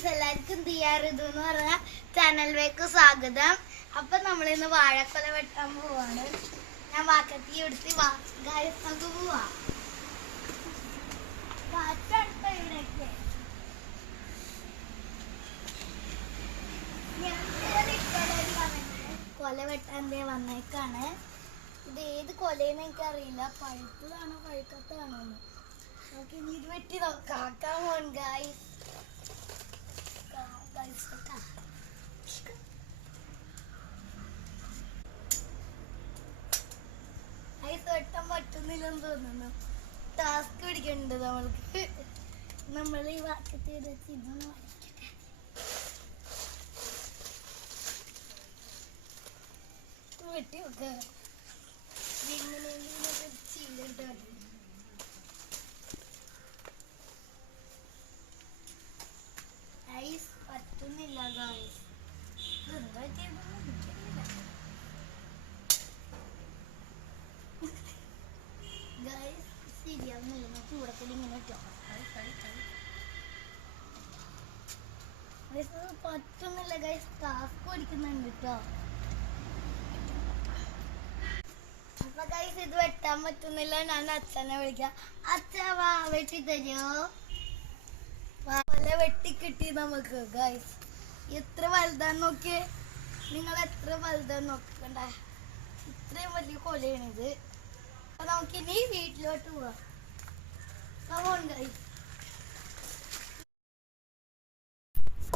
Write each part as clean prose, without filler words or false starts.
Guys, എല്ലാവർക്കും ദിയാറിതു എന്ന് പറഞ്ഞ ചാനലിലേക്ക് സ്വാഗതം. അപ്പൊ നമ്മളിന്ന് വാഴക്കൊല വെട്ടാൻ പോവാണ്. ഞാൻ വാക്കത്തി എടുത്ത് ഗൈസ് നമുക്ക് പോവാ. കൊല വെട്ടാൻ വന്നേക്കാണ്. ഇത് ഏത് കൊലയെന്ന് എനിക്കറിയില്ല, പഴുത്തതാണോ പഴുക്കത്താണോ. നമുക്ക് ഇനി ഇത് വെട്ടി നോക്കാം. ഗൈസ് വെട്ടാൻ പറ്റുന്നില്ലെന്ന് തോന്നുന്നു. ടാസ്ക് പിടിക്കണ്ട് നമ്മൾക്ക്. നമ്മൾ ഈ വാക്കത്തി ഇതൊന്ന് വെട്ടി നോക്കുക. പറ്റുന്നില്ല ഗൈസ്, എന്താ ചെയ്തെന്ന് എനിക്കറിയില്ല. ഗൈസ് ശരിയാവുന്നില്ല, ചൂടത്തിൽ ഇങ്ങനെ ഇട്ടോ. പറ്റുന്നില്ല ഗൈസ്, ടാസ്ക് പഠിക്കുന്നുണ്ട് കേട്ടോ. അപ്പൊ ഗൈസ് ഇത് വെട്ടാൻ പറ്റുന്നില്ല. ഞാൻ അച്ഛനെ വിളിക്കാം. അച്ഛാ വാ വെട്ടി തരുമോ? കൊല വെട്ടി കിട്ടി നമുക്ക് ഗൈസ്. എത്ര വലുതാന്ന് നോക്കിയേ, നിങ്ങൾ എത്ര വലുതാന്ന് നോക്കണ്ട. ഇത്രയും വലിയ കൊലയാണിത്. അപ്പൊ നമുക്കിനി വീട്ടിലോട്ട് പോവാം.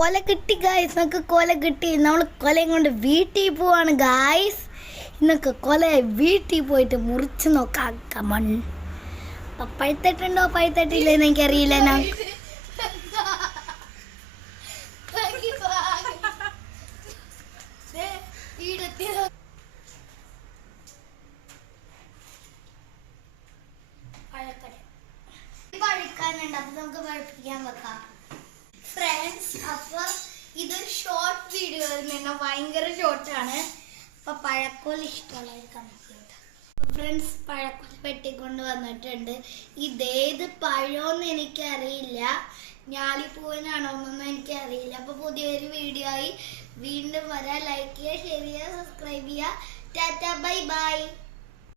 കൊല കിട്ടി ഗൈസ്, നമുക്ക് കൊല കിട്ടി. നമ്മൾ കൊലയും കൊണ്ട് വീട്ടിൽ പോവാണ് ഗൈസ്. ഇന്നൊക്കെ കൊല വീട്ടിൽ പോയിട്ട് മുറിച്ച് നോക്കാം. കമൺ. അപ്പൊ പഴുത്തിട്ടുണ്ടോ പഴുത്തിട്ടില്ലെന്ന് എനിക്കറിയില്ല. പഴുക്കാനുണ്ട്, അപ്പൊ നമുക്ക് പഴുപ്പിക്കാൻ വെക്കാം ഫ്രണ്ട്സ്. അപ്പൊ ഇതൊരു ഷോർട്ട് വീഡിയോ ആയിരുന്നു, ഭയങ്കര ഷോർട്ടാണ്. അപ്പൊ പഴക്കോല ഇഷ്ടമുള്ളവർക്ക് ഫ്രണ്ട്സ് പഴക്കോല വെട്ടിക്കൊണ്ട് വന്നിട്ടുണ്ട്. ഇതേത് പഴമെന്ന് എനിക്കറിയില്ല, ഞാലിപ്പൂവനാണോന്നൊന്നും എനിക്കറിയില്ല. അപ്പൊ പുതിയൊരു വീഡിയോ ആയി വീണ്ടും വരാം. ലൈക്ക് ചെയ്യുക, ഷെയർ ചെയ്യുക, സബ്സ്ക്രൈബ് ചെയ്യുക. Tata bye bye.